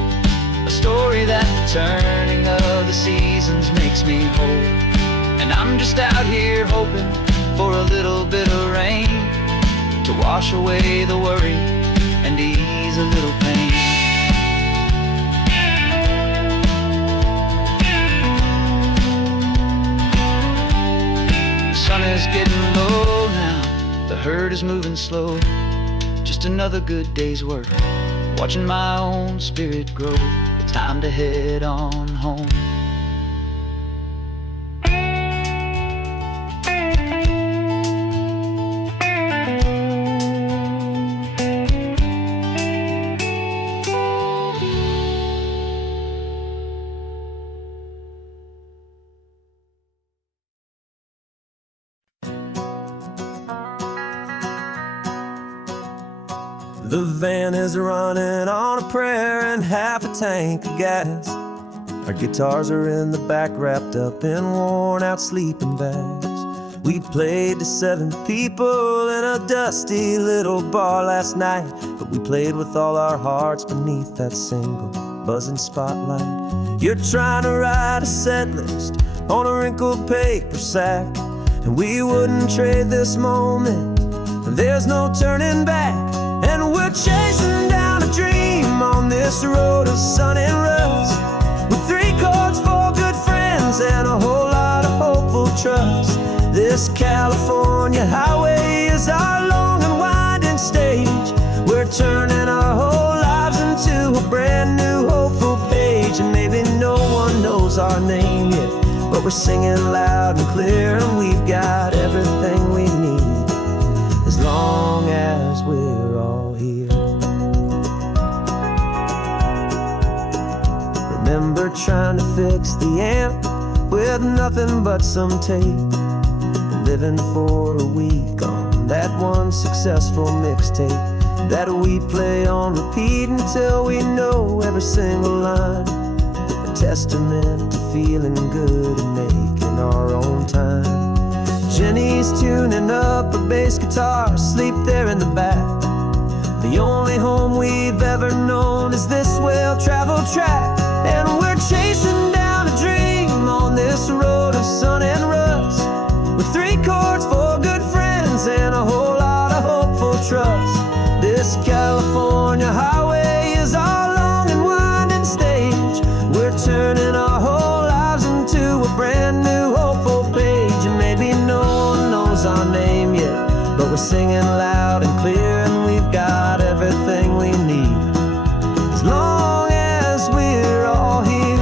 A story that the turning of the seasons makes me whole. And I'm just out here hoping for a little bit of rain to wash away the worry and ease a little pain. The sun is getting low now, the herd is moving slow. Just another good day's work, watching my own spirit grow. Time to head on home. The van is running on a prayer and half a tank of gas. Our guitars are in the back, wrapped up in worn-out sleeping bags. We played to 7 people in a dusty little bar last night, but we played with all our hearts beneath that single buzzing spotlight. You're trying to write a set list on a wrinkled paper sack, and we wouldn't trade this moment. There's no turning back. And we're chasing down a dream on this road of sun and rust, with 3 chords, 4 good friends, and a whole lot of hopeful trust. This California highway is our long and winding stage. We're turning our whole lives into a brand new hopeful page. And maybe no one knows our name yet, but we're singing loud and clear, and we've got everything we need as long as we're all here. Remember trying to fix the amp with nothing but some tape, and living for a week on that one successful mixtape that we play on repeat until we know every single line. A testament to feeling good and making our own time. Jenny's tuning up a bass guitar, asleep there in the back. The only home we've ever known is this well-traveled track. And we're chasing down a dream on this road of sun and rust, California highway is our long and winding stage. We're turning our whole lives into a brand new hopeful page. And maybe no one knows our name yet, but we're singing loud and clear, and we've got everything we need, as long as we're all here.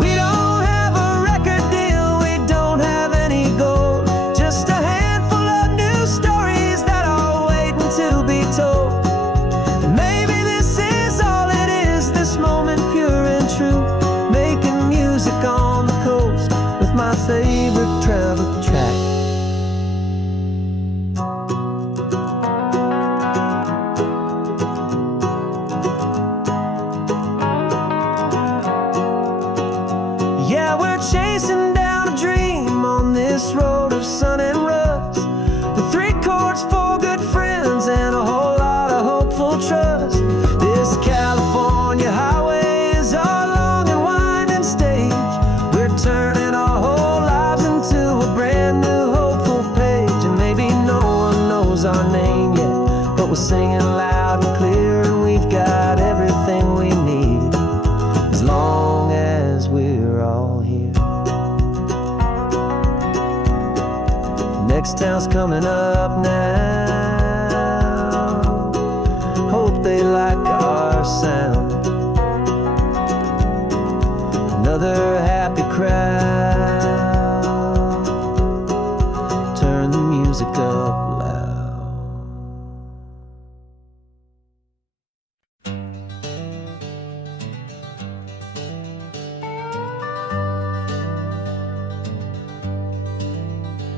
We don't have a record deal, we don't have any gold, just a handful of new stories that are waiting to be told. And maybe this is all it is, this moment pure and true, making music on the coast with my favorite travel track. Yeah, we're chasing down a dream on this road of sun and rust, with 3 chords, 4 good friends, and a whole lot of hopeful trust. This California highway is our long and winding stage. We're turning our whole lives into a brand new hopeful page. And maybe no one knows our name yet, but we're singing loud and clear, and we've got everything we need, as long as we're all here. Next town's coming up now, hope they like our sound. Another happy crowd, turn the music up loud.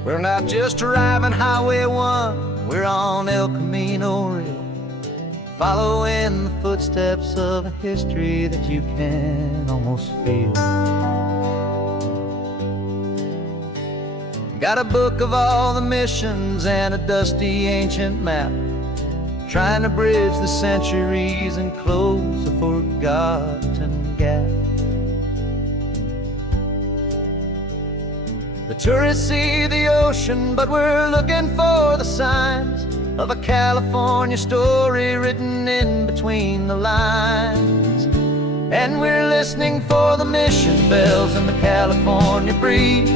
We're not just driving Highway 1, we're on El Camino Real, following the footsteps of a history that you can almost feel. Got a book of all the missions and a dusty ancient map, trying to bridge the centuries and close a forgotten gap. The tourists see the ocean, but we're looking for the signs of a California story written in between the lines. And we're listening for the mission bells in the California breeze,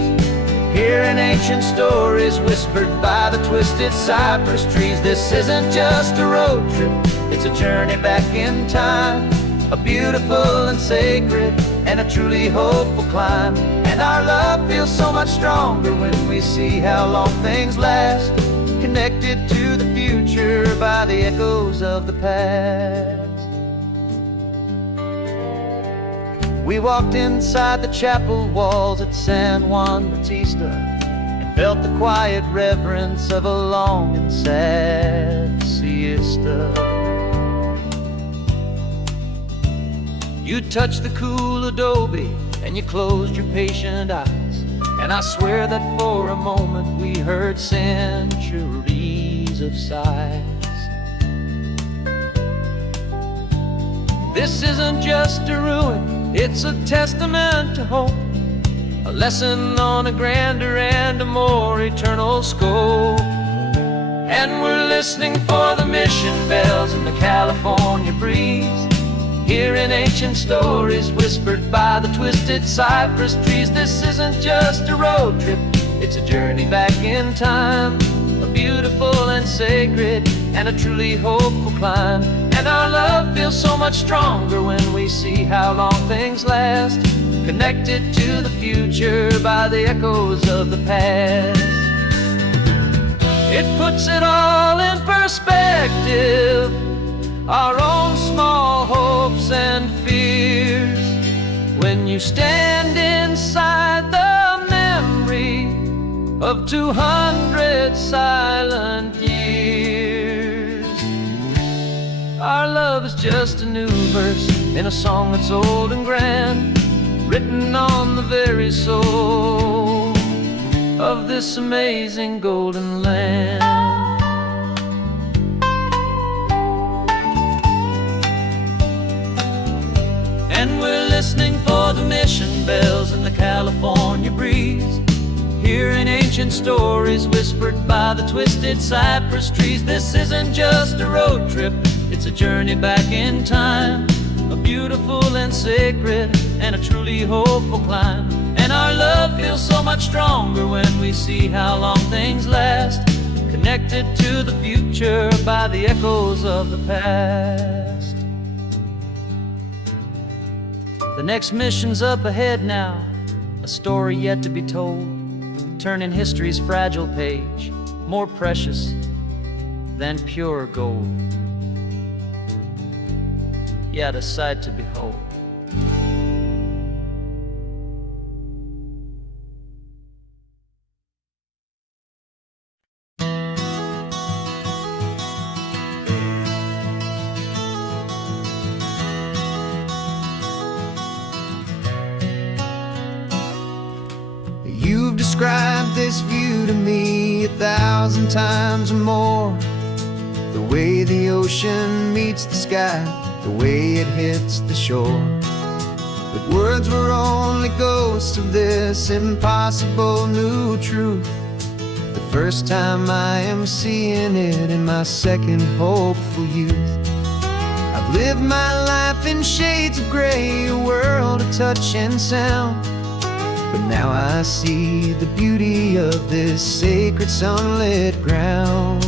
hearing ancient stories whispered by the twisted cypress trees. This isn't just a road trip, it's a journey back in time, a beautiful and sacred and a truly hopeful climb. And our love feels so much stronger when we see how long things last, connected to the future by the echoes of the past. We walked inside the chapel walls at San Juan Bautista and felt the quiet reverence of a long and sad siesta. You touched the cool adobe and you closed your patient eyes, and I swear that for a moment we heard centuries of sighs. This isn't just a ruin, it's a testament to hope, a lesson on a grander and a more eternal scope. And we're listening for the mission bells in the California breeze, hearing ancient stories whispered by the twisted cypress trees. This isn't just a road trip, it's a journey back in time, a beautiful and sacred and a truly hopeful climb. And our love feels so much stronger when we see how long things last, connected to the future by the echoes of the past. It puts it all in perspective, our own small hopes and fears, when you stand inside the memory of 200 silent years. Our love is just a new verse in a song that's old and grand, written on the very soul of this amazing golden land. And we're listening for the mission bells in the California breeze, hearing ancient stories whispered by the twisted cypress trees. This isn't just a road trip, it's a journey back in time, a beautiful and sacred and a truly hopeful climb. And our love feels so much stronger when we see how long things last, connected to the future by the echoes of the past. The next mission's up ahead now, a story yet to be told, turning history's fragile page more precious than pure gold. Yet a sight to behold. You've described this view to me 1,000 times or more. The way the ocean meets the sky, the way it hits the shore. But words were only ghosts of this impossible new truth. The first time I am seeing it in my second hopeful youth. I've lived my life in shades of gray, a world of touch and sound. But now I see the beauty of this sacred sunlit ground.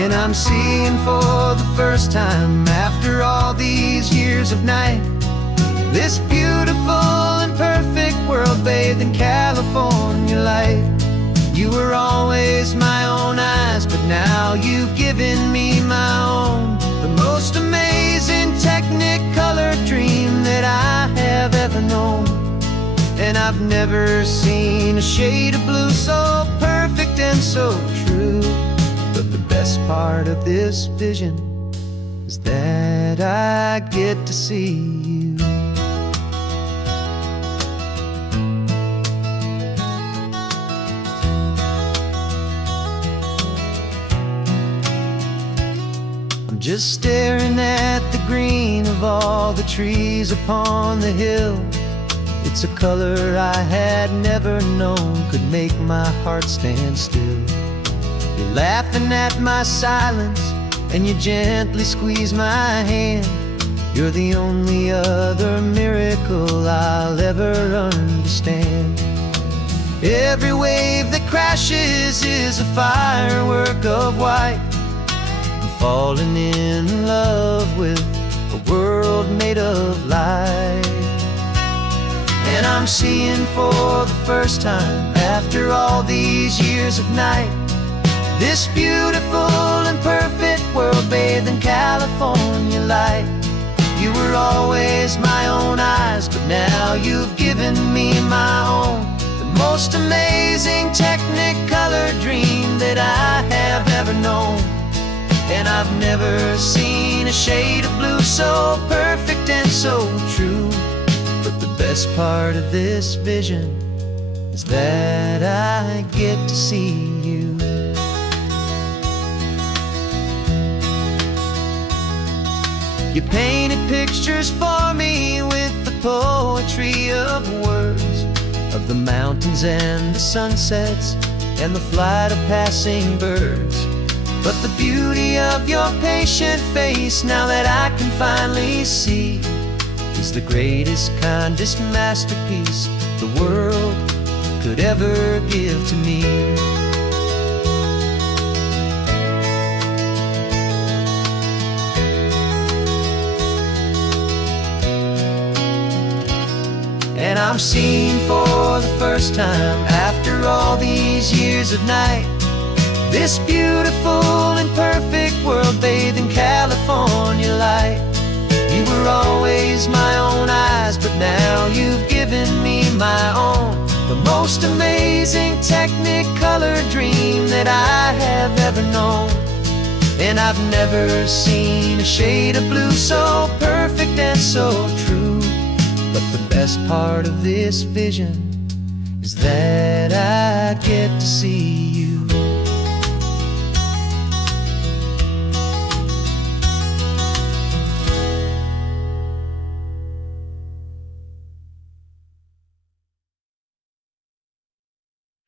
And I'm seeing for the first time after all these years of night, this beautiful and perfect world bathed in California light. You were always my own eyes, but now you've given me my own. The most amazing technicolor dream that I have ever known. And I've never seen a shade of blue so perfect and so true. But the best part of this vision is that I get to see you. I'm just staring at the green of all the trees upon the hill. It's a color I had never known could make my heart stand still. You're laughing at my silence and you gently squeeze my hand. You're the only other miracle I'll ever understand. Every wave that crashes is a firework of white. I'm falling in love with a world made of light. And I'm seeing for the first time after all these years of night, this beautiful and perfect world bathed in California light. You were always my own eyes, but now you've given me my own. The most amazing technicolor dream that I have ever known. And I've never seen a shade of blue so perfect and so true. But the best part of this vision is that I get to see you. You painted pictures for me with the poetry of words, of the mountains and the sunsets and the flight of passing birds. But the beauty of your patient face, now that I can finally see, is the greatest, kindest masterpiece the world could ever give to me. And I'm seeing for the first time after all these years of night, this beautiful and perfect world bathed in California light. You were always my own eyes, but now you've given me my own. The most amazing technicolor dream that I have ever known. And I've never seen a shade of blue so perfect and so true. But the best part of this vision is that I get to see you.